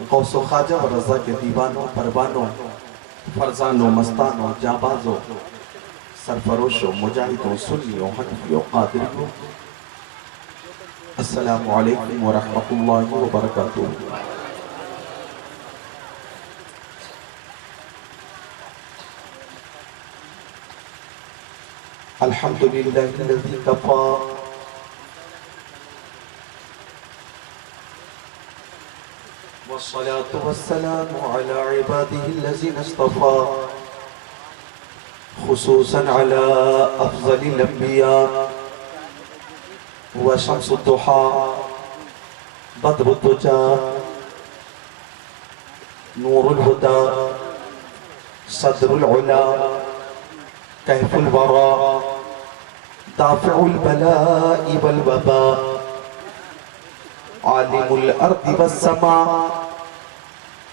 غوث و خواجہ و رضا کے دیوانوں، پروانوں، فرزانوں، مستانوں، جانبازوں، سرفروشوں، مجاہدوں، سنیوں، حنفیوں، قادریوں، السلام علیکم ورحمۃ اللہ وبرکاتہ۔ الحمدللہ الذی کفا والصلاة والسلام على عباده الذين اصطفى خصوصا على أفضل الأنبياء وشمس الضحى بدر الدجى نور الهدى صدر العلا كهف الورى دافع البلاء والوباء عالم الأرض والسماء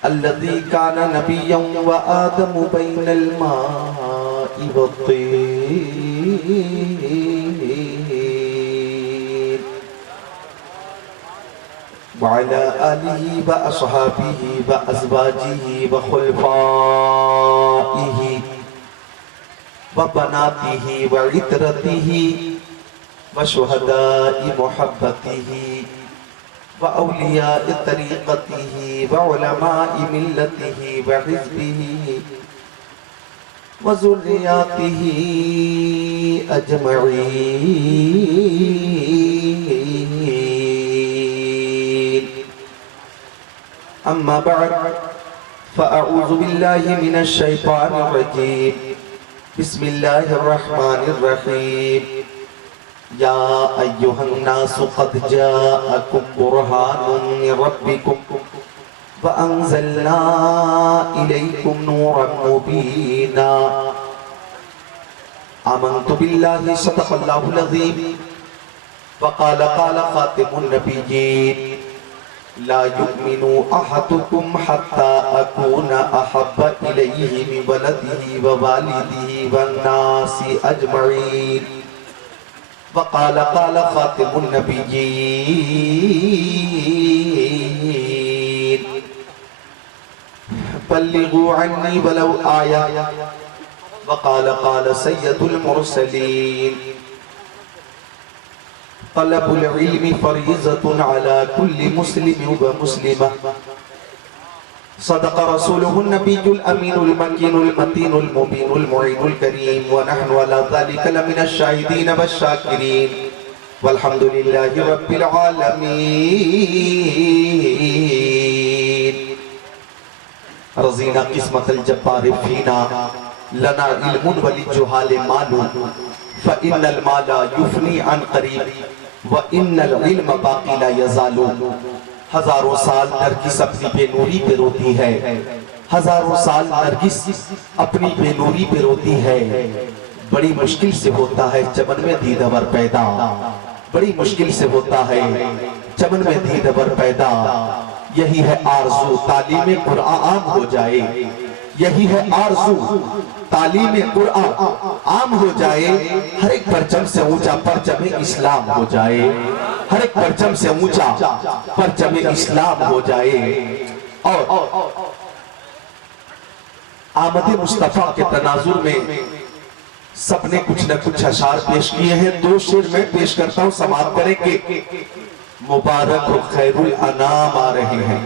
الذي كان نبيا وآدم بين الماء والطين وعلى آله وأصحابه وأزواجه وخلفائه وبناته وعترته وشهداء محبته وأولياء طريقته وعلماء ملته وحزبه وذرياته أجمعين. أما بعد فأعوذ بالله من الشيطان الرجيم. بسم الله الرحمن الرحيم. يا أيها الناس قد جاءكم برهان من ربكم وأنزلنا إليكم نورا مبينا. آمنت بالله صدق الله العظيم وقال خاتم النبيين لا يؤمن أحدكم حتى أكون أحب إليه من ولده ووالده والناس أجمعين. وقال خاتم النبيين بلغوا عني ولو آية. وقال سيد المرسلين طلب العلم فريضة على كل مسلم ومسلمة. صدق رسوله النبي الأمين المكين المتين المبين المعين الكريم ونحن على ذلك لمن الشاهدين والشاكرين والحمد لله رب العالمين. رضينا قسمة الجبار فينا لنا علم وللجهال مال فإن المال يفني عن قريب وإن العلم باقي لا يزال. ہزاروں سال نرگس اپنی بے نوری پہ روتی ہے، ہزاروں سال نرگس اپنی بے نوری پہ روتی ہے. بڑی مشکل سے ہوتا ہے چمن میں دیدور پیدا، بڑی مشکل سے ہوتا ہے چمن میں دیدور پیدا. یہی ہے آرزو تعلیم قرآن عام ہو جائے، یہی ہے آرزو تعلیم قرآن عام ہو جائے. ہر ایک پرچم سے اونچا پرچم اسلام ہو جائے، ہر ایک پرچم سے اونچا پرچم اسلام ہو جائے. اور آمد مصطفیٰ کے تناظر میں سب نے کچھ نہ کچھ اشعار پیش کیے ہیں. دو شعر میں پیش کرتا ہوں، سماعت کریں کہ مبارک و خیر الانام آ رہے ہیں،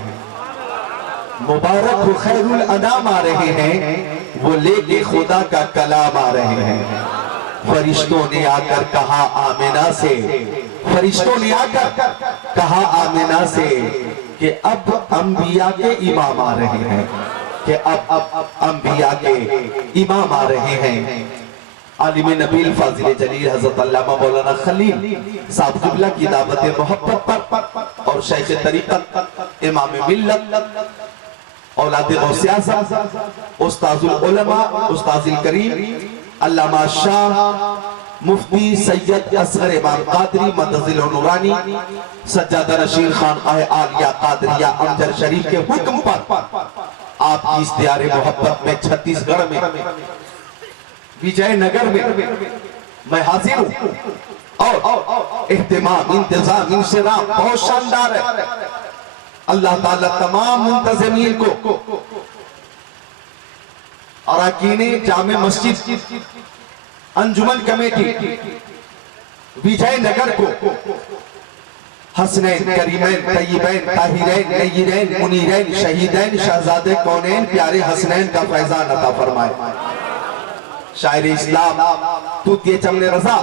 مبارک و خیر الانام آ رہے ہیں، وہ لے کے خدا کا کلام آ رہے ہیں. فرشتوں نے آ کر کہا آمنہ سے، فرشتوں نے آ کر کہا آمنہ سے کہ اب انبیاء کے امام آ رہے ہیں، کہ اب انبیاء کے امام آ رہے ہیں. عالم نبیل فاضل جلیل حضرت علامہ مولانا خلیل صاحب قبلہ کی دعوت محبت پر اور شیخ طریقت امام ملت اولاد غوث اعظم استاذ العلماء استاذ الکریم علامہ شاہ مفتی سید اصغر امام قادری مدظل نورانی سجادہ رشید خانقاہ عالیہ قادریہ امجد شریف کے حکم پر آپ کی اس دیار محبت میں چھتیس گڑھ میں وجے نگر میں حاضر ہوں اور اہتمام انتظام انصراف بہت شاندار ہے. اللہ تعالیٰ تمام منتظمین کو، اراکین جامع مسجد، انجمن کمیٹی وجے نگر کو حسنین، کریمین، طیبین، طاہرین، نیرین، منیرین، شہیدین، شہزادے کونین، پیارے حسنین کا فیضان عطا فرمائے۔ شاعر اسلام توتیہ چمن رضا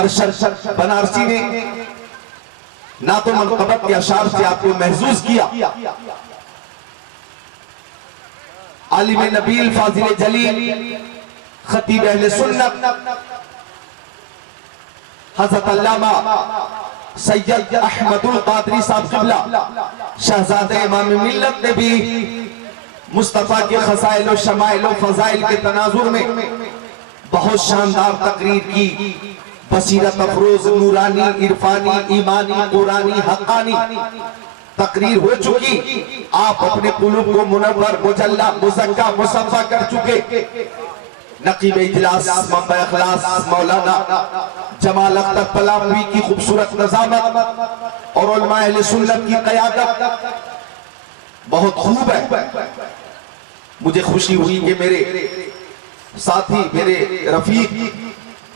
ارشد بنارسی نے نعت و منقبت کے اشعار سے آپ کو محظوظ کیا۔ عالم نبیل، فاضل جلیل، خطیب اہل سنت حضرت علامہ سید احمد القادری صاحب قبلہ شہزادہ امام ملت نے بھی مصطفیٰ کے خصائل و شمائل و فضائل کے تناظر میں بہت شاندار تقریر کی، بصیرت افروز، نورانی، عرفانی، ایمانی، قرآنی، حقانی تقریر ہو چکی۔ آپ اپنے قلوب کو منور، مجلہ، مزکہ، مصفہ کر چکے۔ نقیب اجلاس، منبع اخلاص مولانا جمال اختر پلاوی کی خوبصورت نظامت اور علماء اہل سنت کی قیادت بہت خوب ہے۔ مجھے خوشی ہوئی کہ میرے ساتھی، میرے رفیق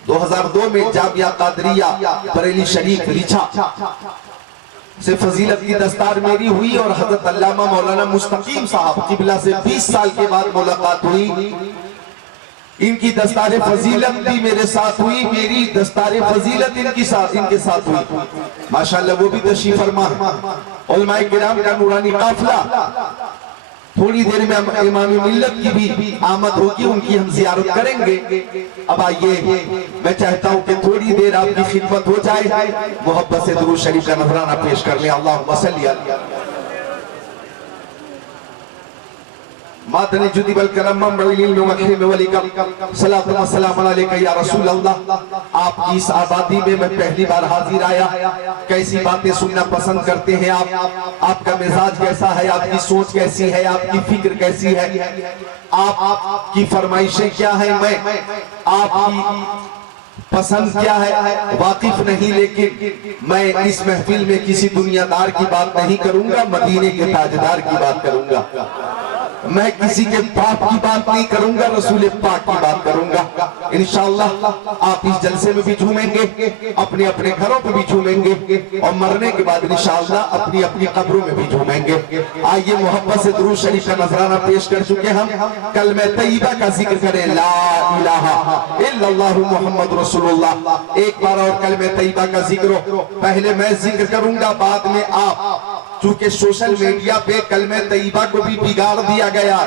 2002 میں جامعہ قادریہ بریلی شریف ریچھا سے فضیلت کی دستار میری ہوئی، اور حضرت علامہ مولانا مستقیم صاحب قبلہ سے 20 سال کے بعد ملاقات ہوئی۔ ان کی دستار فضیلت بھی میرے ساتھ ہوئی، میری دستار فضیلت ان کے ساتھ ہوئی۔ ماشاءاللہ وہ بھی تشریف فرما ہے۔ علماء کرام کا نورانی قافلہ تھوڑی دیر میں امام ملت کی بھی آمد ہوگی، ان کی ہم زیارت کریں گے۔ اب آئیے، میں چاہتا ہوں کہ تھوڑی دیر آپ کی خدمت ہو جائے، محبت سے درود شریف کا نذرانہ پیش کر لیں۔ اللہم صلی علیہ مادنی جدی بالکرم ممبرین مکرم ولیکم صلاۃ و سلام علیکہ یا رسول اللہ۔ آپ کی اس آبادی میں میں پہلی بار حاضر آیا، کیسی باتیں سننا پسند کرتے ہیں آپ کا مزاج کیسا ہے، آپ کی سوچ کیسی ہے، آپ کی فکر کیسی ہے، آپ کی فرمائشیں کیا ہیں، میں آپ کی پسند کیا ہے واقف نہیں، لیکن میں اس محفل میں کسی دنیا دار کی بات نہیں کروں گا، مدینے کے تاجدار کی بات کروں گا۔ میں کسی کے باپ کی بات نہیں کروں گا، رسول پاک کی بات کروں گا۔ انشاءاللہ آپ اس جلسے میں بھی جھومیں گے، اپنے اپنے گھروں پہ بھی جھومیں گے، اور مرنے کے بعد انشاءاللہ اپنی اپنی قبروں میں بھی جھومیں گے۔ آئیے محبت سے درود شریف کا نذرانہ پیش کر چکے ہم، کلمہ طیبہ کا ذکر کریں، لا الہ الا اللہ محمد رسول اللہ۔ ایک بار اور کلمہ طیبہ کا ذکر ہو، پہلے میں ذکر کروں گا، بعد میں آپ۔ چونکہ سوشل میڈیا پہ کلمہ طیبہ کو بھی بگاڑ دیا گیا،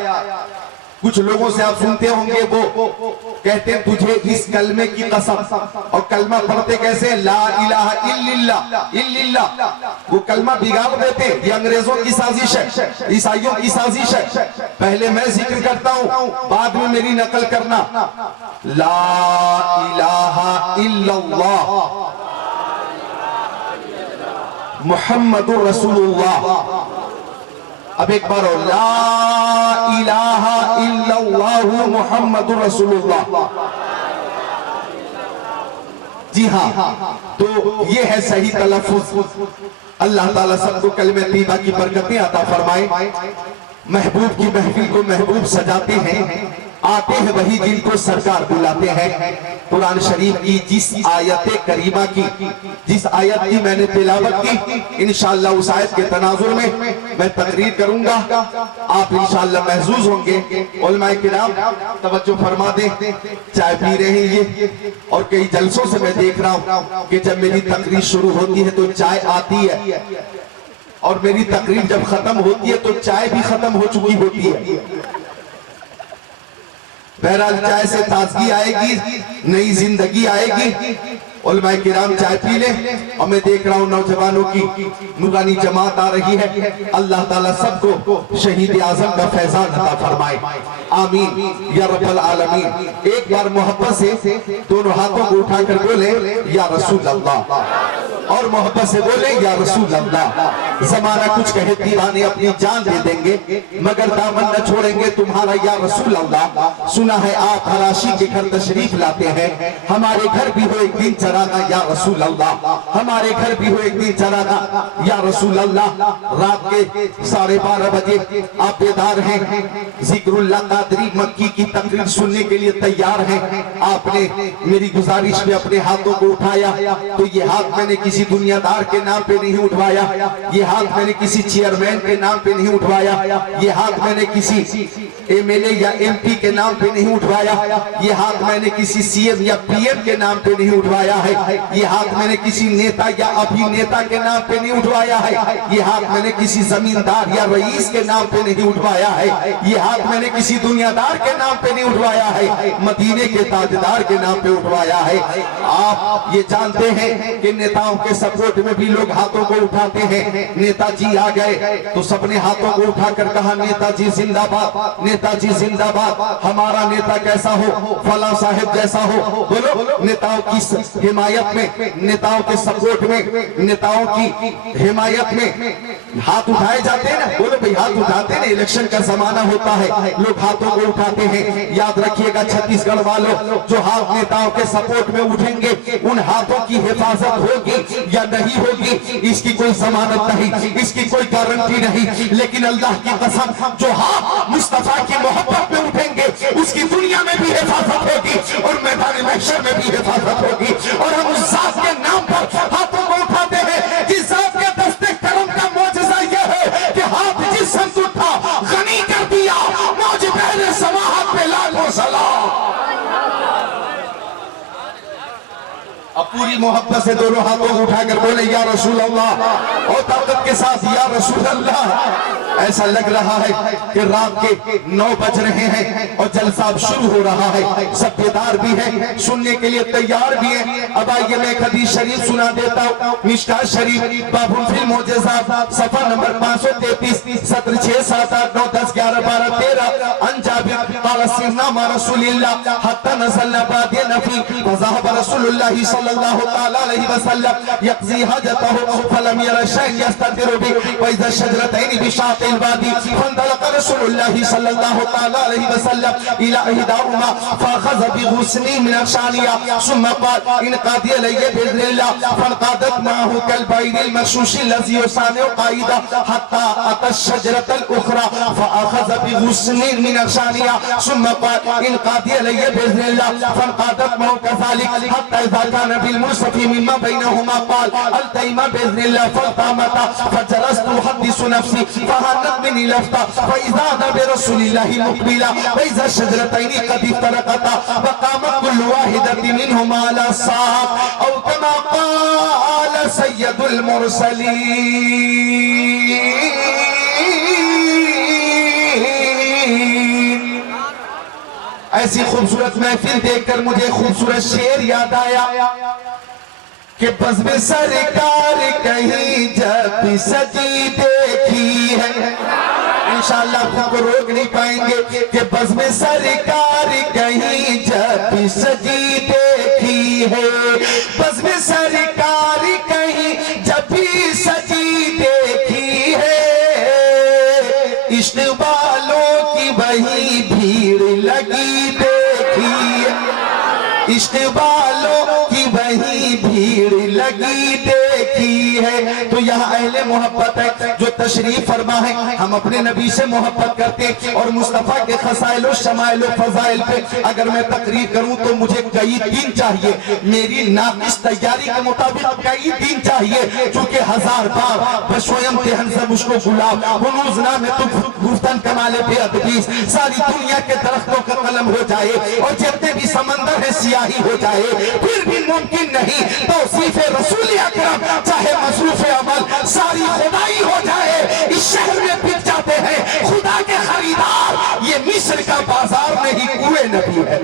کچھ لوگوں سے آپ سنتے ہوں گے وہ کہتے ہیں تجھے اس کلمے کی قسم، اور کلمہ پڑھتے کیسے، لا الہ الا اللہ، وہ کلمہ بگاڑ دیتے۔ یہ انگریزوں کی سازش ہے، عیسائیوں کی سازش ہے۔ پہلے میں ذکر کرتا ہوں، بعد میں میری نقل کرنا۔ لا الہ الا اللہ محمد رسول اللہ۔ اب ایک بار ہو، لا الہ الا اللہ محمد رسول اللہ۔ جی ہاں، تو یہ ہے صحیح تلفظ۔ اللہ تعالیٰ سب کو کلمہ طیبہ کی برکتیں عطا فرمائے۔ محبوب کی محفل کو محبوب سجاتے ہیں، آتے ہیں وہی جن کو سرکار بلاتے ہیں۔ قرآن شریف کی جس آیت کریمہ کی، جس آیت کی میں نے تلاوت کی، انشاءاللہ اس آیت کے تناظر میں میں تقریر کروں گا، آپ انشاءاللہ محظوظ ہوں گے۔ علماء کرام توجہ فرما دیں، چائے پی رہے ہیں یہ، اور کئی جلسوں سے میں دیکھ رہا ہوں کہ جب میری تقریر شروع ہوتی ہے تو چائے آتی ہے، اور میری تقریر جب ختم ہوتی ہے تو چائے بھی ختم ہو چکی ہوتی ہے۔ بہرحال چائے سے تازگی آئے گی، نئی زندگی آئے گی۔ علماء کرام چائے پی لیں، اور میں دیکھ رہا ہوں نوجوانوں کی نورانی جماعت آ رہی ہے۔ اللہ تعالیٰ سب کو شہید اعظم کا فیضان عطا فرمائے، آمین یا رب العالمین۔ ایک بار محبت سے دونوں ہاتھوں کو اٹھا کر بولے، یا رسول اللہ۔ اور محبت سے بولیں یا رسول اللہ۔ زمانہ کچھ کہے دیوانے اپنی جان دے دیں گے مگر دامن نہ چھوڑیں گے تمہارا یا رسول اللہ۔ سنا ہے آپ حراشی کے گھر تشریف لاتے ہیں، ہمارے گھر بھی ہو ایک دن چراغا یا رسول اللہ، ہمارے گھر بھی ہو ایک دن چراغا یا رسول اللہ۔ رات کے 12:30 بجے آپ بیدار ہیں، ذکر اللہ قادری مکی کی تقریر سننے کے لیے تیار ہیں۔ آپ نے میری گزارش پہ اپنے ہاتھوں کو اٹھایا تو یہ ہاتھ میں نے کسی دنیا دار کے نام پہ نہیں اٹھوایا، یہ ہاتھ میں نے کسی چیئرمین کے نام پہ نہیں اٹھوایا، یہ ہاتھ میں نے کسی ایم ایل اے یا ایم پی کے نام پہ نہیں اٹھوایا، یہ ہاتھ میں نے کسی سی ایم یا پی ایم کے نام پہ نہیں اٹھوایا ہے، یہ ہاتھ میں نے کسی نیتا یا ابھی نیتا کے نام پہ نہیں اٹھوایا ہے، یہ ہاتھ میں نے کسی زمیندار یا رئیس کے نام پہ نہیں اٹھوایا ہے، یہ ہاتھ میں نے کسی دنیا دار کے نام پہ نہیں اٹھوایا ہے، مدینے کے تاجدار کے نام پہ اٹھوایا ہے۔ آپ یہ جانتے ہیں کہ نیتاؤں کے سپورٹ میں بھی لوگ ہاتھوں کو اٹھاتے ہیں، نیتا جی آ گئے تو سب نے ہاتھوں کو اٹھا کر کہا نیتا جی زندہ باد، نیتا جی زندہ باد، ہمارا نیتا کیسا ہو، فلاں صاحب جیسا ہو۔ بولو نیتاؤں کی حمایت میں، نیتاؤں کے سپورٹ میں، نیتاؤں کی حمایت میں ہاتھ اٹھائے جاتے ہیں نا، بولو بھئی ہاتھ اٹھاتے ہیں، الیکشن کا زمانہ ہوتا ہے لوگ ہاتھوں کو اٹھاتے ہیں۔ یاد رکھیے گا چھتیس گڑھ والوں، جو ہاتھ نیتاؤں کے سپورٹ میں اٹھیں گے ان ہاتھوں کی حفاظت ہوگی یا نہیں ہوگی اس کی کوئی ضمانت نہیں، اس کی کوئی گارنٹی نہیں، لیکن اللہ کی قسم جو ہاتھ مصطفیٰ کی محبت میں اٹھیں گے اس کی دنیا میں بھی حفاظت ہوگی اور میدان محشر میں بھی حفاظت ہوگی۔ اور ہم اس ذات کے نام پر ہاتھوں کو اٹھاتے ہیں جس ذات کے دستے کرم کا معجزہ یہ ہے کہ ہاتھ جس سمت اٹھا غنی کر دیا، موج بحر سماحت پہ لاکھوں سلام۔ اب پوری محبت سے دونوں ہاتھوں کو اٹھا کر بولے یا رسول اللہ، اور طاقت کے ساتھ یا رسول اللہ۔ ایسا لگ رہا ہے کہ رات کے 9 بج رہے ہیں اور جلسہ اب شروع ہو رہا ہے، سب بیدار بھی ہیں، سننے کے لیے تیار بھی ہیں۔ اب آئیے میں ایک حدیث شریف سنا دیتا ہوں، مشکات شریف باب فی المعجزات صفحہ نمبر 533، سطر 6 7 8 9 10 11 12 13۔ عن جابر قال سرنا مع رسول اللہ حتی نزلنا بادی نفی فذهب رسول اللہ صلی اللہ تعالی علیہ وسلم یقضی حاجته فلم ير شيئا يستتر به واذا الشجرتين بشاطئ الوادي فانطلق رسول الله صلى الله تعالى عليه وسلم الى احداهما فاخذ بغصن من اغصانها ثم قال انقاد الي باذن الله فانقادت معه كالبعير المغشوش الذي يصانع قائدا حتى اتى الشجره الاخرى فاخذ بغصن من اغصانها ثم قال انقاد الي باذن الله فانقادت معه كذلك حتى اذا كان بالمنصف مما بينهما قال التيما باذن الله فالتامتا فجلست احدث نفسي فهنت مني لفتا فاذا انا برسول الله مقبلا واذا الشجرتين قد افترقتا وقامت كل واحده منهما على ساق او كما قال سيد المرسلين۔ ایسی خوبصورت محفل دیکھ کر مجھے خوبصورت شعر یاد آیا کہ بزم سرکار کہیں جب سجی دیکھی ہے، انشاءاللہ آپ کو روک نہیں پائیں گے کہ بزم سرکار کہیں جب سجی دیکھی ہے، بزم سرکار کہیں جب سجی دیکھی ہے، عشق والوں کی وہی بھیڑ لگی دیکھی ہے، عشق والوں کی وہی بھیڑ لگی دیکھی ہے۔ تو یہاں اہل محبت ہے جو تشریف فرما ہے، ہم اپنے نبی سے محبت کرتے ہیں اور مصطفیٰ کے خصائل و شمائل و فضائل پہ اگر میں تقریر کروں تو مجھے کئی دن چاہیے، میری ناقص تیاری کے مطابق کئی دن چاہیے، چونکہ 1000 بار بشویم تہن سے مجھ کو گلاب ہنوز نام ہے تو گفتن کمال بے ادبیس، ساری دنیا کے درختوں کا قلم ہو جائے اور جتنے بھی سمندر ہے سیاہی ہو جائے، پھر بھی ممکن نہیں توصیف رسول اکرم چاہے مصروف عمل ساری خدائی ہو جائے۔ اس شہر میں بک جاتے ہیں خدا کے خریدار، یہ مصر کا بازار نہیں کوئے نبی ہے۔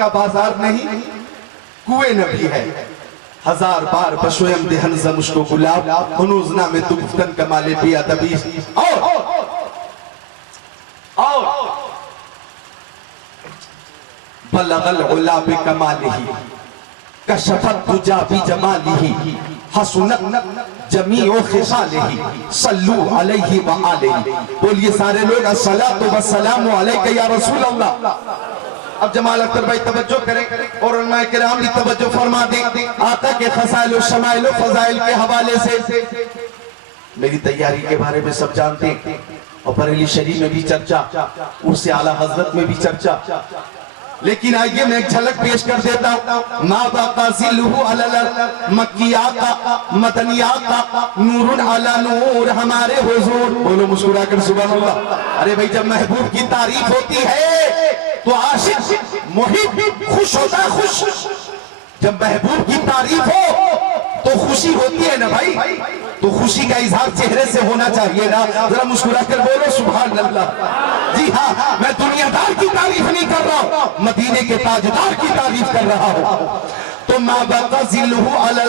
کا بازار نہیں کوئے نبی ہے ہزار بار بشویم دہن زمش کو گلاب ہنوز نام تو گفتن کمالے بیا دبیس اور بلغ العلا بکمالہ کشفت دجا بجمالہ حسنت جمیع خصالہ صلو علیہ وآلہ. بولیے سارے لوگ الصلاۃ والسلام علیکہ یا رسول اللہ. اب جمال اختر بھائی توجہ کریں اور علماء کرام بھی توجہ فرما دیں. آقا کے خصائل و شمائل و فضائل کے حوالے سے میری تیاری کے بارے میں سب جانتے ہیں اور بریلی شریف میں بھی چرچا, اس سے اعلیٰ حضرت میں بھی چرچا, لیکن آئیے میں ایک جھلک پیش کر دیتا ہوں. ما باقا ذلہ علی مکی آقا مدنی آقا نور علی نور ہمارے حضور. بولو مسکرا کر سبحان اللہ. ارے بھائی جب محبوب کی تعریف ہوتی ہے تو عاشق محب خوش ہوتا ہے. خوش جب محبوب کی تعریف ہو تو خوشی ہوتی ہے نا بھائی, تو خوشی کا اظہار چہرے سے ہونا چاہیے نا. ذرا مسکرا کر بولو سبحان اللہ. جی ہاں, میں دنیا دار کی تعریف نہیں کر رہا ہوں, مدینے کے تاجدار کی تعریف کر رہا ہوں. تو ما بقا ذلہ علی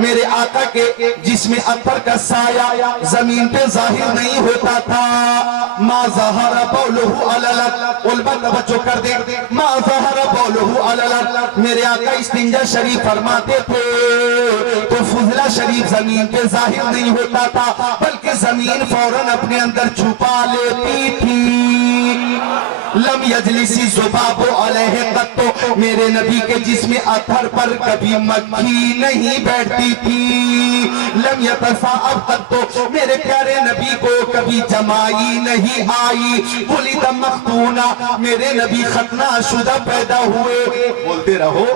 میرے آقا کے جس میں اثر کا سایہ زمین پہ ظاہر نہیں ہوتا تھا. ما ظہر بولہ علی علماء توجہ کر دے. ما ظہر بولہ علی میرے آقا استنجا شریف فرماتے تھے تو فضلہ شریف زمین پہ ظاہر نہیں ہوتا تھا بلکہ زمین فوراً اپنے اندر چھپا لیتی تھی. لم یجلسی ذباب علیہ قط میرے نبی کے جسم اثر پر کبھی مکھی نہیں بیٹھتی تھی. لم یتصاعب قط میرے پیارے نبی کو کبھی جمائی نہیں آئی. ولد مختونا میرے نبی ختنہ شدہ پیدا ہوئے. بولتے رہو.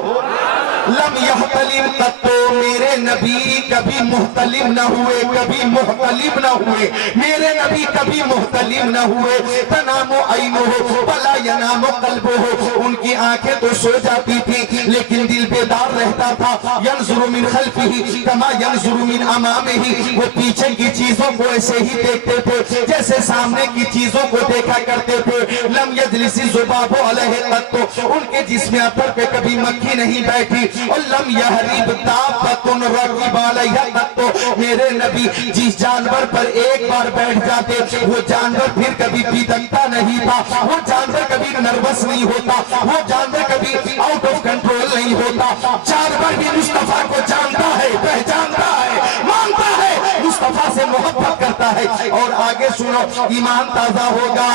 لم یحتلم قط میرے نبی کبھی محتلم نہ ہوئے, کبھی محتلم نہ ہوئے. میرے نبی کبھی محتلم نہ ہوئے. تنام عینہ ولا ینام قلبہ ان کی آنکھیں تو سو جاتی تھی لیکن دل بیدار رہتا تھا. ینظر من خلفہ کما ینظر من امامہ وہ پیچھے کی چیزوں کو ایسے ہی دیکھتے تھے جیسے سامنے کی چیزوں کو دیکھا کرتے تھے. لم یجلس الذباب علیہ قط ان کے جسم اثر پہ کبھی مکھی نہیں بیٹھی. اور لم یحرب دابۃ رکب علیہ قط میرے نبی جس جانور پر ایک بار بیٹھ جاتے وہ جانور پھر کبھی پیدکتا نہیں تھا. وہ جانور کبھی نروس نہیں ہوتا, وہ جانور کبھی آؤٹ آف کنٹرول نہیں ہوتا. جانور بھی مصطفیٰ کو جانتا ہے, پہچانتا ہے, مانتا ہے, مصطفیٰ سے محبت کرتا ہے. اور آگے سنو ایمان تازہ ہوگا.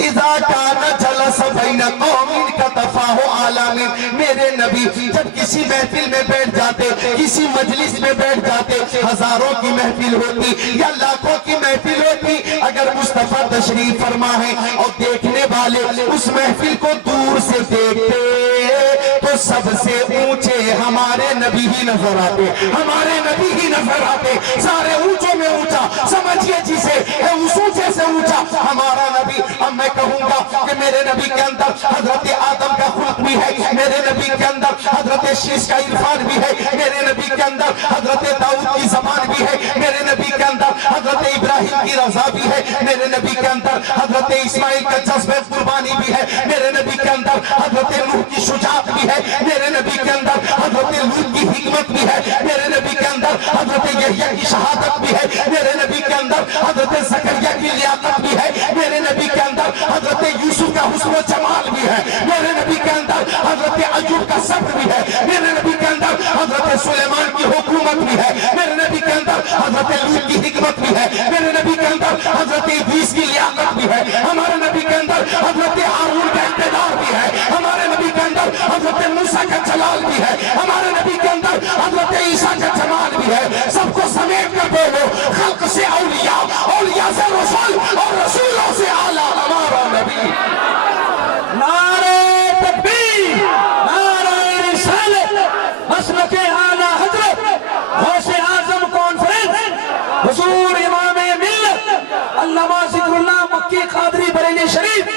اذا کان جلس بین قوم کتفاہ عالم میرے نبی جب کسی محفل میں بیٹھ جاتے, کسی مجلس میں بیٹھ جاتے, ہزاروں کی محفل ہوتی یا لاکھوں کی محفل ہوتی, اگر مصطفیٰ تشریف فرما ہے اور دیکھنے والے اس محفل کو دور سے دیکھتے تو سب سے اونچے ہمارے نبی ہی نظر آتے, ہمارے نبی ہی نظر آتے. سارے اونچوں میں اونچا سمجھئے جسے اس اونچے سے اونچا ہمارا نبی. اب میں کہوں گا کہ میرے نبی کے اندر حضرت آدم کا خلق بھی ہے, میرے نبی کے اندر حضرت شیش کا عرفان بھی ہے, میرے نبی کے اندر حضرت داؤد کی زبان بھی ہے, میرے نبی کے اندر حضرت ابراہیم کی رضا بھی ہے, میرے نبی کے اندر حضرت اسماعیل کا جذبہ قربانی بھی ہے, میرے نبی کے اندر حضرت نوح کی شجاعت بھی ہے, میرے نبی کے اندر حضرت لوط کی حکمت بھی ہے, میرے نبی کے اندر حضرت یحییٰ کی شہادت بھی ہے, میرے نبی کے اندر حضرت زکریا کی لیاقت بھی ہے, میرے نبی کے اندر حضرت یوسف کا حسن و جمال بھی ہے, میرے نبی کے اندر حضرت ایوب کا صبر بھی ہے, میرے نبی کے اندر حضرت سلیمان کی حکومت بھی ہے, میرے نبی کے اندر حضرت لوط کی حکمت بھی ہے, میرے نبی کے اندر حضرت ادریس کی لیاقت بھی ہے, ہمارے نبی کے اندر حضرت ہارون کا اقتدار بھی ہے, ہمارے نبی کے اندر حضرت موسیٰ کا جلال بھی ہے, ہمارے نبی کے اندر حضرت عیسیٰ کا جمال بھی ہے. سب کو سمیٹ کر بولو, خلق سے اولیاء, اولیاء سے رسول اور رسولوں سے اعلیٰ ہمارا نبی. نعرہ تکبیر, نعرہ رسالت, مسلک اعلیٰ حضرت غوث اعظم کانفرنس, حضور امام ملت علامہ ذکر اللہ مکی قادری بریلی شریف.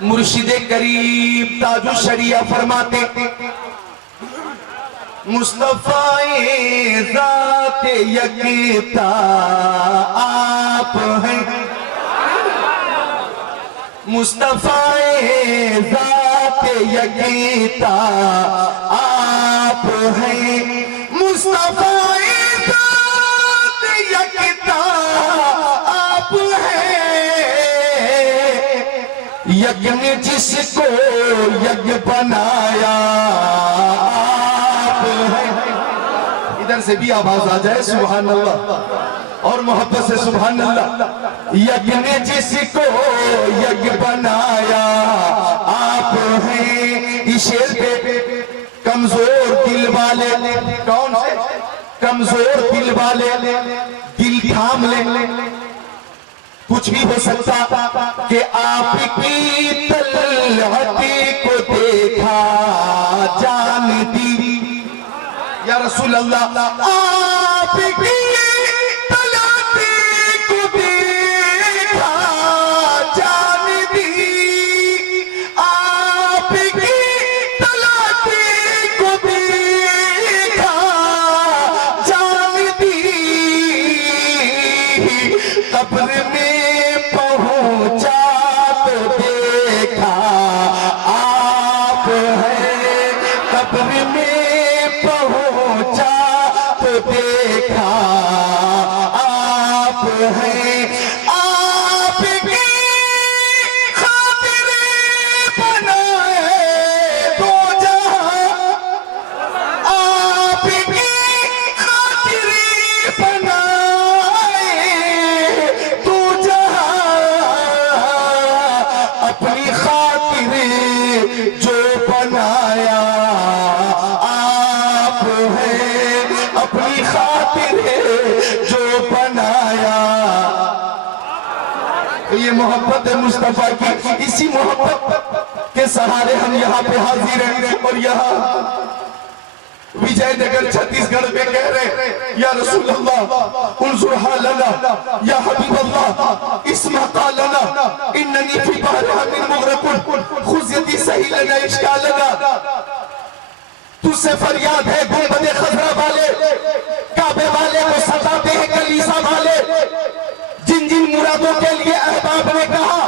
مرشد کریم تاج الشریعہ فرماتے مصطفیٰ ذات یکتا آپ ہیں, مصطفیٰ ذات یکتا آپ ہیں، مصطفیٰ ذات یکتا آپ ہیں، یک نے جس کو یک بنایا آپ ہیں۔ ادھر سے بھی آواز آ جائے سبحان اللہ، اور محبت سے سبحان اللہ۔ یک نے جس کو یک بنایا آپ ہیں، اس شعر پہ کمزور دل والے، کون سے کمزور دل والے دل تھام لیں، کچھ بھی ہو سکتا کہ آپ کی طلعتی کو دیکھا جان دی یا رسول اللہ، آپ کی قبر میں پہنچا تو دیکھا آپ ہیں، قبر میں پہنچا تو دیکھا آپ ہیں، آپ کی خاطر بنائے دو جہاں، آپ کی خاطر بنائے اپنی خاطر جو بنایا آپ ہیں، اپنی خاطر جو بنایا۔ یہ محبت مصطفیٰ کی، اسی محبت کے سہارے ہم یہاں پہ حاضر ہیں، اور یہاں وجے نگر چھتیس گڑھ میں کہہ رہے یا رسول اللہ انظر حالنا یا حبیب اللہ اسمع قالنا اننی فی بحر من مغرق خذ یدی سہیلنا اشکالنا۔ تجھ سے فریاد ہے گنبد خضرا والے، کعبے والے کو ستاتے ہیں کلیسا والے، جن جن مرادوں کے لیے احباب نے کہا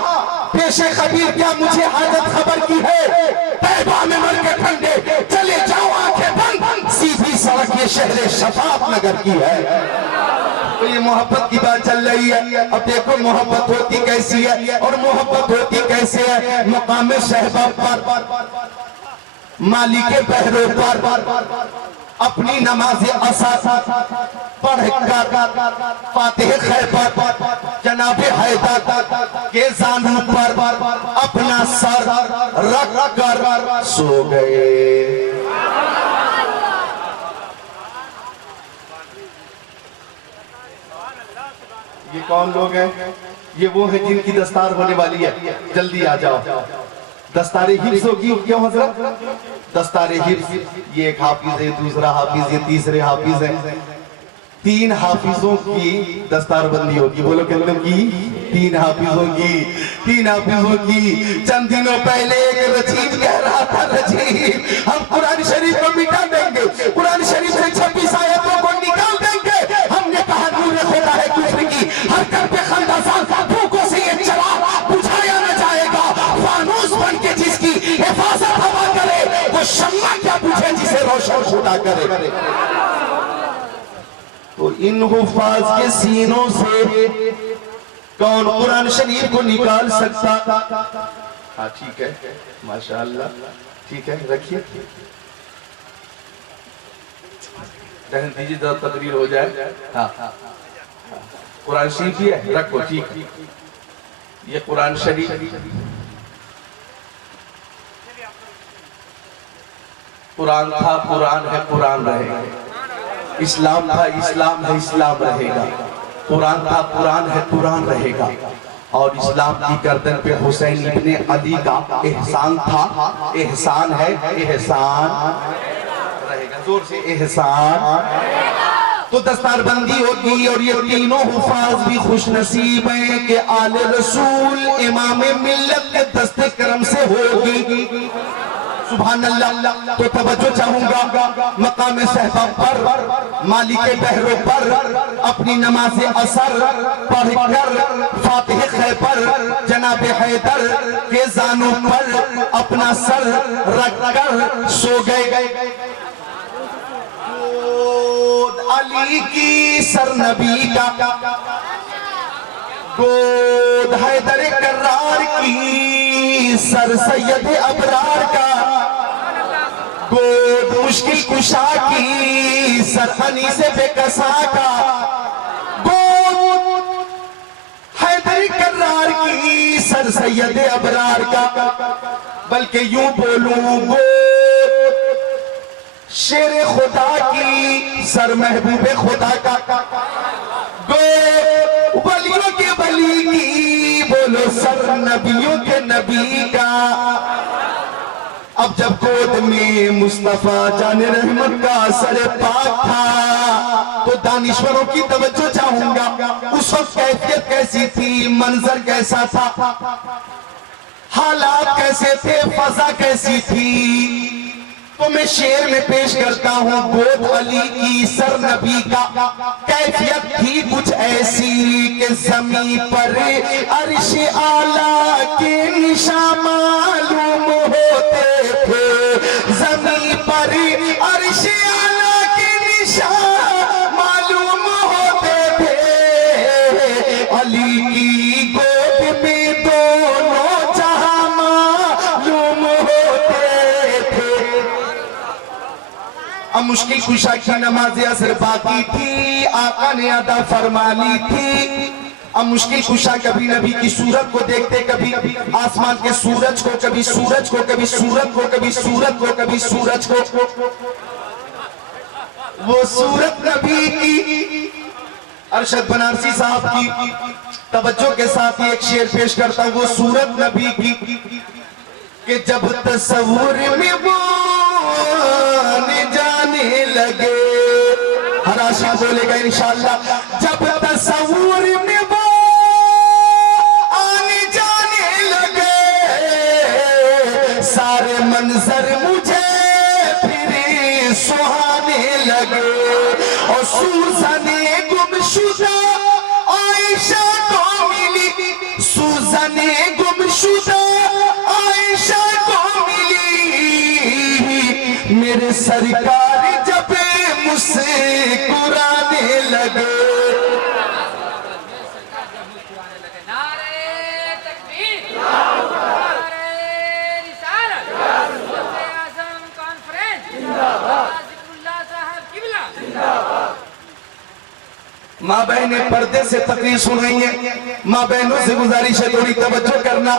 پیش خبیر کیا مجھے حاجت خبر کی ہے، طیبہ میں مر کے ٹھنڈے چلے جاؤ آنکھیں بند، سیدھی سڑک یہ شہر شفاف نگر کی ہے۔ تو یہ محبت کی بات چل رہی ہے، اب دیکھو محبت ہوتی کیسی ہے، اور محبت ہوتی کیسے ہے۔ مقام صحبہ پر، مالک بحروں پر، اپنی نماز عصر پڑھ کر فاتح خیبر جناب حیدر کے زانوں پر اپنا سر رکھ کر سو گئے۔ یہ کون لوگ ہیں؟ یہ وہ ہیں جن کی دستار ہونے والی ہے، جلدی آ جاؤ۔ دستار حفظ ہوگی کیوں حضرت؟ دستار حفظ، یہ ایک حافظ ہے، دوسرا حافظ، یہ تیسرے حافظ ہیں، 3 حافظوں کی دستار بندی ہوگی۔ بولو کتنے کی؟ 3 حافظوں کی، 3 حافظوں کی۔ چند دنوں پہلے ایک رجیب کہہ رہا تھا، رجیب ہم قرآن شریف کو مٹا دیں گے، قرآن شریف سے 26 آیتوں کو نکال دیں گے۔ ہم نے کہا نور خدا ہے کفر کی، ہر کر پہ خندازان بھوکوں سے یہ چلا بجھایا نہ جائے گا، فانوس بن کے جس کی حفاظت ہوا کرے وہ شمع کیا بجھے جسے روشن خدا کرے۔ تو ان حفاظ کے سینوں سے کون قرآن شریف کو نکال سکتا؟ ہاں ٹھیک ہے، ماشاءاللہ ٹھیک ہے، رکھیے رہن دیجیے، ذرا تقریر ہو جائے۔ ہاں قرآن شریف ہی ہے، رکھو ٹھیک۔ یہ قرآن شریف قرآن تھا، قرآن ہے، قرآن رہے گا۔ اسلام تھا، اسلام ہے، اسلام رہے گا۔ قرآن تھا، قرآن ہے، قرآن رہے گا۔ اور اسلام کی گردن پہ حسین ابن علی کا احسان تھا، احسان ہے، احسان رہے گا۔ زور سے احسان۔ تو دستار بندی ہوگی، اور یہ تینوں حفاظ بھی خوش نصیب ہیں کہ آل رسول امام ملت کے دست کرم سے ہوگی۔ سبحان اللہ. تو توجہ چاہوں گا مقام صحبہ پر، مالک بحروں پر اپنی نماز اثر پڑھ کر فاتح خیبر جناب حیدر کے زانوں پر اپنا سر رکھ کر سو گئے. گود علی کی سر نبی کا، گود حیدر کرار کی سر سید ابرار کا، گود مشکل کشا کی سر انیس بے کسا کا، گود حیدر کرار کی سر سید ابرار کا. بلکہ یوں بولوں گود شیر خدا کی سر محبوب خدا کا، گود ولیوں کے ولی کی بولو سر نبیوں کے نبی کا. اب جب گود میں مصطفیٰ جان رحمت کا سر پاک تھا تو دانشوروں کی توجہ چاہوں گا. اس وقت کیفیت کیسی تھی، منظر کیسا تھا، حالات کیسے تھے، فضا کیسی تھی. تو میں شعر میں پیش کرتا ہوں گود علی کی سر نبی کا. کیفیت تھی کچھ ایسی کہ زمین پر عرش اعلیٰ کے نشان معلوم ہوتے تھے، زمین پر عرش اعلیٰ کے نشان معلوم ہوتے تھے. علی کی گود میں دونوں جہاں معلوم ہوتے تھے. اب مشکل کشا کی نماز اثر باقی تھی، آقا نے ادا فرما لی تھی. اب مشکل کشا کبھی نبی کی صورت کو دیکھتے، کبھی آسمان کے سورج کو، کبھی سورج کو، کبھی سورت کو، کبھی سورت کو، کبھی سورج کو. وہ صورت نبی کی ارشد بنارسی صاحب کی توجہ کے ساتھ ایک شعر پیش کرتا ہوں. وہ صورت نبی کی کہ جب تصور میں وہ جانے لگے، ہر عاشق بولے گا انشاءاللہ، جب تصور میں وہ آنے جانے لگے، سارے منظر مجھے پھر سہانے لگے. اور سوزن گمشدہ عائشہ کو ملی، سوزن گمشدہ عائشہ کو ملی، میرے سرکار جب مسکرانے لگے. نعرہ تکبیر، نعرہ رسالت، غوث اعظم کانفرنس، ذکر اللہ صاحب قبلہ. ماں بہنیں پردے سے تقریر سن رہی ہیں، ماں بہنوں سے گزارش ہے تھوڑی توجہ کرنا.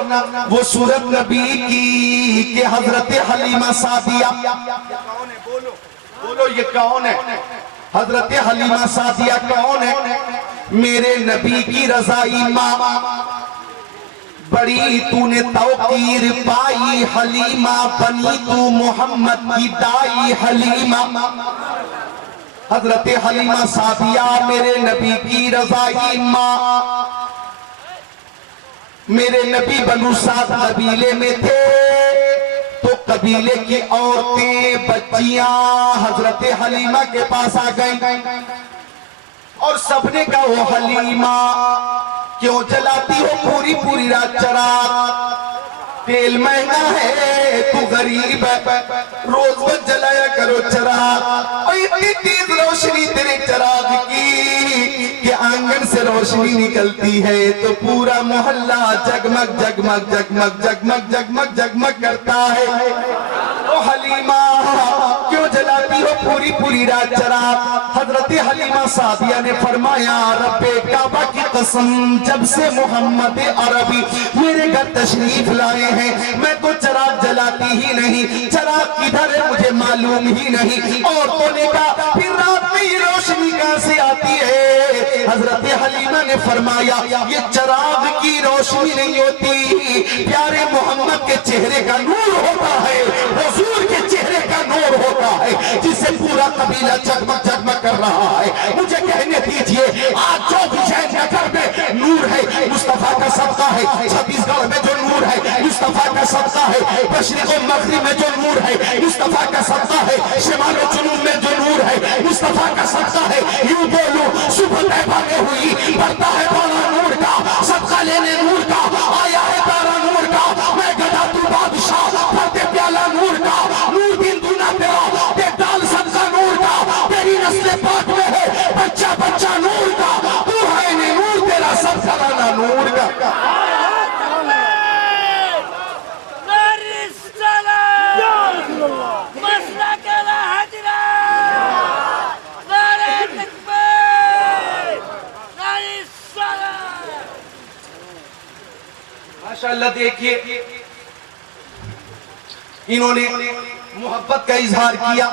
وہ صورت نبی کی کہ حضرت حلیمہ سعدیہ، کون ہے بولو بولو یہ کون ہے؟ حضرت حلیمہ سعدیہ کون ہے؟ میرے نبی کی رضائی ماں، بڑی تو نے توقیر پائی حلیمہ، بنی تو محمد کی دائی حلیمہ. حضرت حلیمہ سعدیہ میرے نبی کی رضائی ماں. میرے نبی بنو سعد قبیلے میں تھے تو قبیلے کی عورتیں بچیاں حضرت حلیمہ کے پاس آ گئیں اور سب نے کہا وہ حلیمہ کیوں جلاتی ہو پوری پوری رات چراغ، تیل مہنگا ہے تو غریب ہے، روز وقت جلایا کرو چراغ. اور اتنی تیز روشنی تیرے چراغ کی کہ آنگن سے روشنی نکلتی ہے تو پورا محلہ جگمگ جگمگ جگمگ جگمگ جگمگ جگمگ کرتا ہے. او حلیمہ کیوں جلاتی ہو پوری پوری رات چراغ؟ حضرت حلیمہ سعدیہ نے فرمایا رب کعبہ کی قسم، جب سے محمد عربی میرے گھر تشریف لائے ہیں میں تو چراغ جلاتی ہی نہیں، چراغ کدھر ہے مجھے معلوم ہی نہیں. عورتوں نے کہا پھر رات میں یہ روشنی کہاں سے آتی ہے؟ حضرت حلیمہ نے فرمایا یہ چراغ کی روشنی نہیں ہوتی، پیارے محمد کے چہرے کا نور ہوتا ہے، حضور کے چہرے کا نور ہوتا ہے جس سے پورا قبیلہ جگمگ جگمگ کر رہا ہے. مجھے کہنے دیجئے آج جو وجے نگر میں نور ہے مصطفیٰ کا صدقہ ہے، چھتیس گڑھ میں جو نور ہے مصطفیٰ کا صدقہ ہے مشرق و مغرب میں جو نور ہے مصطفیٰ کا صدقہ ہے شمال و جنوب میں جو نور ہے مصطفیٰ کا صدقہ ہے یوں بولو صبح طیبہ میں ہوئی بڑھتا ہے پانا نور کا صدقہ لینے نور کا آیا ہے تارا نور کا میں گدا تو بادشاہ پھرتے پیالہ نور کا نور دین دونا تیرا تے ڈال صدقہ نور کا تیری نسل پاک میں ہے بچہ بچہ نور کا تو ہے نور تیرا صدقہ لانا نور کا ماشاءاللہ دیکھئے انہوں نے محبت کا اظہار کیا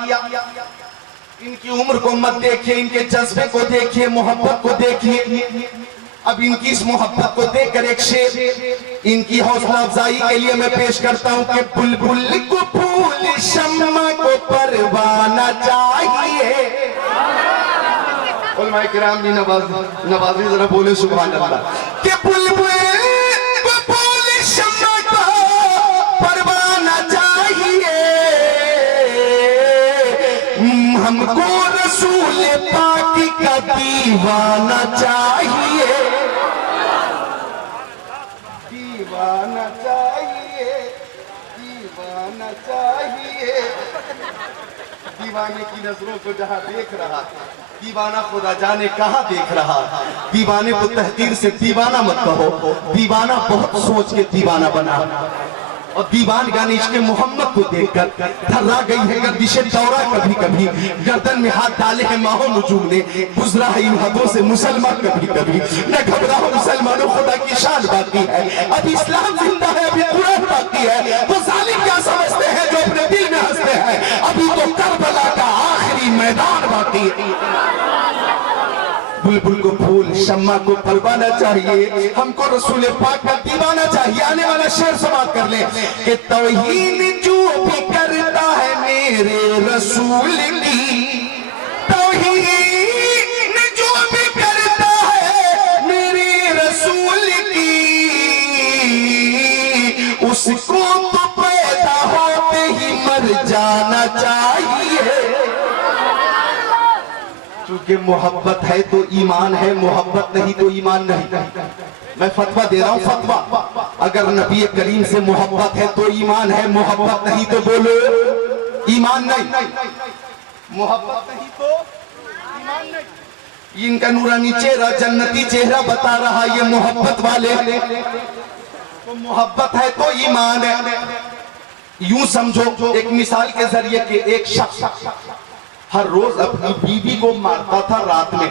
ان کی عمر کو مت دیکھئے ان کے جذبے کو دیکھئے محبت کو دیکھئے اب ان کی اس محبت کو دیکھ کر ایک شعر ان کی حوصلہ افزائی کے لیے میں پیش کرتا ہوں کہ بلبل کو پھول شمع کو پروانہ چاہیے علماء کرام نے نوازی ذرا بولے سبحان اللہ کہ بلبل ہم کو رسول پاک کا دیوانہ چاہیے دیوانہ چاہیے دیوانہ چاہیے دیوانے کی نظروں کو جہاں دیکھ رہا دیوانہ خدا جانے کہاں دیکھ رہا دیوانے کو تحقیر سے دیوانہ مت کہو دیوانہ بہت سوچ کے دیوانہ بنا اور دیوان گانے عشق محمد کو دیکھ کر تھرا گئی ہے گردش دورہ کبھی کبھی گردن میں ہاتھ ڈالے ہیں ماہ و نجوم نے گزرا ہے ان حدوں سے مسلمان کبھی کبھی نہ گھبرا ہو مسلمانوں خدا کی شان باقی ہے ابھی اسلام زندہ ہے ابھی قرآن باقی ہے وہ ظالم کیا سمجھتے ہیں جو اپنے دل میں ہنستے ہیں ابھی تو کربلا کا آخری میدان باقی ہے بلبل کو پھول شمع کو پروانہ چاہیے ہم کو رسول پاک کا دیوانہ چاہیے آنے والا شعر سماعت کر لیں کہ توہین جو بھی کرتا ہے میرے رسول کی توہین جو بھی کرتا ہے میرے رسول کی اس کو تو پیدا ہوتے ہی مر جانا چاہیے چونکہ محبت ہے تو ایمان ہے محبت نہیں تو ایمان نہیں میں فتوہ دے رہا ہوں فتوہ اگر نبی کریم سے محبت ہے تو ایمان ہے محبت نہیں تو بولو ایمان نہیں محبت نہیں تو ایمان نہیں ان کا نورانی چہرہ جنتی چہرہ بتا رہا یہ محبت والے تو محبت ہے تو ایمان ہے یوں سمجھو ایک مثال کے ذریعے کہ ایک شخص ہر روز اپنی بیوی کو مارتا تھا رات میں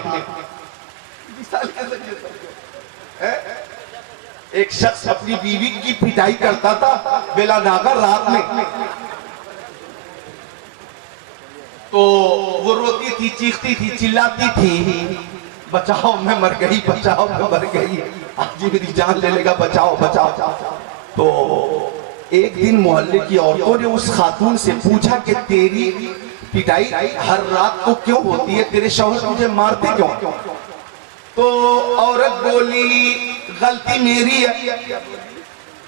ایک شخص اپنی بیوی کی پٹائی کرتا تھا بلا ناغہ رات میں تو وہ روتی تھی چیختی تھی چلاتی تھی بچاؤ میں مر گئی بچاؤ میں مر گئی آج میری جان لے لے گا بچاؤ بچاؤ تو ایک دن محلے کی عورتوں نے اس خاتون سے پوچھا کہ تیری پٹائی ہر رات کو کیوں ہوتی ہے تیرے شوہر تجھے مارتے کیوں تو عورت بولی غلطی میری ہے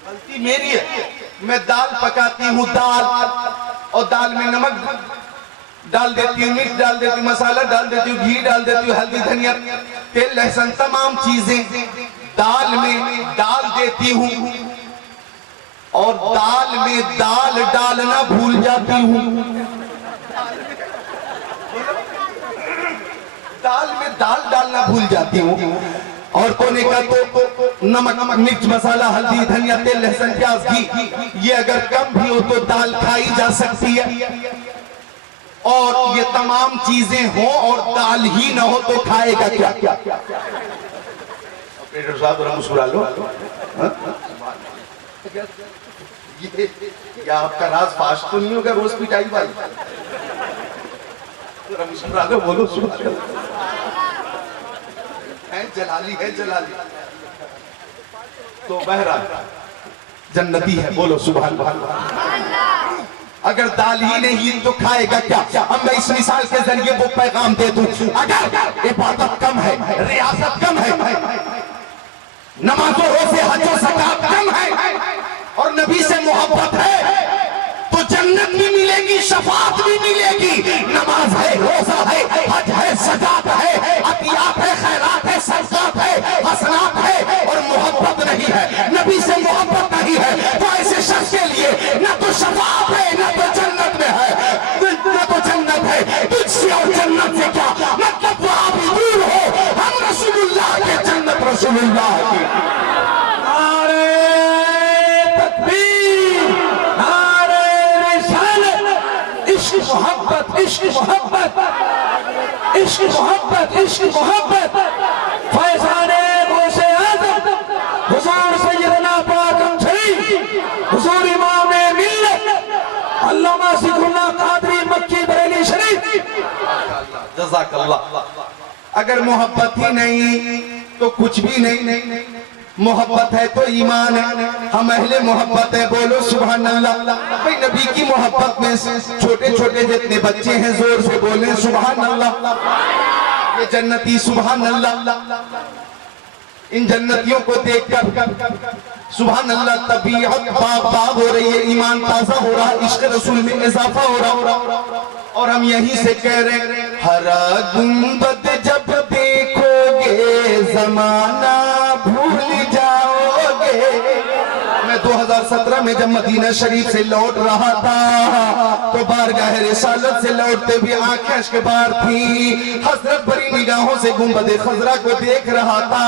غلطی میری ہے میں دال پکاتی ہوں دال اور دال میں نمک ڈال دیتی ہوں مرچ ڈال دیتی ہوں مسالہ ڈال دیتی ہوں گھی ڈال دیتی ہوں ہلدی دھنیا تیل لہسن تمام چیزیں دال میں ڈال دیتی ہوں اور دال میں دال ڈالنا بھول جاتی ہوں دال میں دال ڈالنا بھول جاتی ہوں عورتوں نے کہا تو نمک مرچ مسالہ ہلدی دھنیا تیل لہسن پیاز گھی یہ اگر کم بھی ہو تو دال کھائی جا سکتی ہے اور یہ تمام چیزیں ہوں اور دال ہی نہ ہو تو کھائے گا کیا پیٹر صاحب ذرا مسکرا لو یہ آپ کا راز فاش تو نہیں ہوگا روز پٹائی بھائی ذرا مسکرا لو بولو سبحان اللہ جلالی ہے جلالی تو بہرحال جنتی ہے بولو سبحان اللہ اگر دال ہی نہیں تو کھائے گا کیا اب میں اس مثال کے ذریعے وہ پیغام دے دوں اگر عبادت کم ہے ریاست کم ہے نماز و روزے حج و زکات کم ہے اور نبی سے محبت ہے تو جنت بھی ملے گی، شفاعت بھی ملے گی. نماز ہے، روزہ ہے، حج ہے، زکات ہے، عطیات ہے، خیرات ہے، صدقات ہے، حسنات ہے، اور محبت نہیں ہے، نبی سے محبت نہیں ہے، تو ایسے شخص کے لیے نہ تو شفاعت ہے، نہ تو جنت میں ہے، نہ تو جنت ہے. تجھ سے اور جنت سے کیا مطلب؟ وہ آپ دور ہو، ہم رسول اللہ کے، جنت رسول اللہ کی. نعرہ تکبیر، نعرہ رسالت. عشق محبت، عشق محبت، عشق محبت، عشق محبت. فیضان غوث اعظم حضور سیدنا پاکم شریف، حضور امام ملت علامہ سکھ اللہ قادری مکی بریلی شریف. جزاک اللہ. اگر محبت ہی نہیں تو کچھ بھی نہیں. محبت ہے تو ایمان ہے. ہم اہل محبت ہے، بولو سبحان اللہ. بھئی نبی کی محبت میں چھوٹے چھوٹے جتنے بچے ہیں زور سے بولیں سبحان اللہ. یہ جنتی سبحان اللہ. ان جنتیوں کو دیکھ کر سبحان اللہ طبیعت باغ باغ ہو رہی ہے، ایمان تازہ ہو رہا، عشق رسول میں اضافہ ہو رہا. اور ہم یہیں سے کہہ رہے ہیں ہرا گنبد جب دیکھو گے زمانہ بھول جاؤ گے. میں 2017 میں جب مدینہ شریف سے لوٹ رہا تھا تو بارگاہ رسالت سے لوٹتے بھی آنکھیں اشک بار تھی. حضرت بڑی نگاہوں سے گنبد خضرا کو دیکھ رہا تھا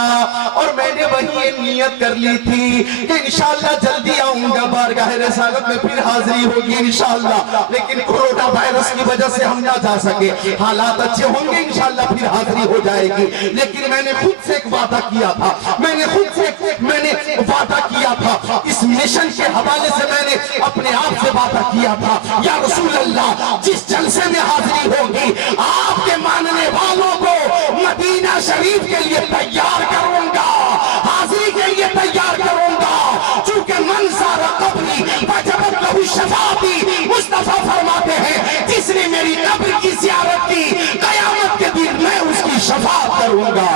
اور میں نے وہی نیت کر لی تھی کہ انشاءاللہ جلدی آؤں گا، بارگاہ رسالت میں پھر حاضری ہوگی انشاءاللہ. لیکن کورونا وائرس کی وجہ سے ہم نہ جا سکے. حالات اچھے ہوں گے انشاءاللہ پھر حاضری ہو جائے گی. لیکن میں نے خود سے ایک وعدہ کیا تھا، میں نے وعدہ کیا تھا، اس مشن کے حوالے سے میں نے اپنے آپ سے وعدہ کیا تھا یا رسول اللہ جس جلسے میں حاضری ہوگی آپ کے ماننے والوں کو مدینہ شریف کے لیے تیار کروں گا، حاضری کے لیے تیار کروں گا. چونکہ منظر قبری وجبت لہو شفاعتی، مصطفیٰ فرماتے ہیں جس نے میری قبر کی زیارت کی قیامت کے دن میں اس کی شفاعت کروں گا.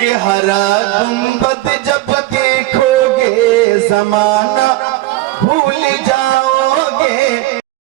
کہ ہرا گنبد جب دیکھو گے زمانہ